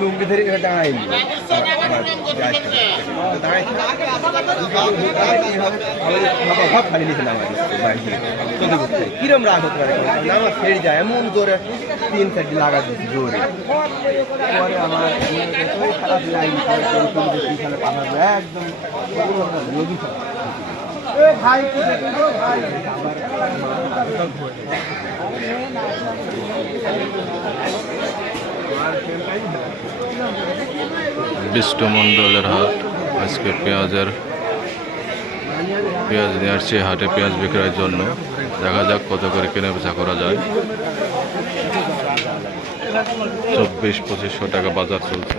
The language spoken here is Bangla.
লুঙ্গি ধরে দাঁড়াই খালি নিয়েছিলাম কিরম রাগ হতে পারে? আমার ছেড়ে যায়, এমন করে তিন চারটি লাগা জোরে। একদম ভাই ভাই বিষ্টমণ্ডলের হাট, আজকে পেঁয়াজের পেঁয়াজ নিয়ে আসছে, হাটে পেঁয়াজ বিক্রয়ের জন্য। দেখা যাক কত করে কেনা বেচা করা যায়। চব্বিশ, পঁচিশশো টাকা বাজার চলছে।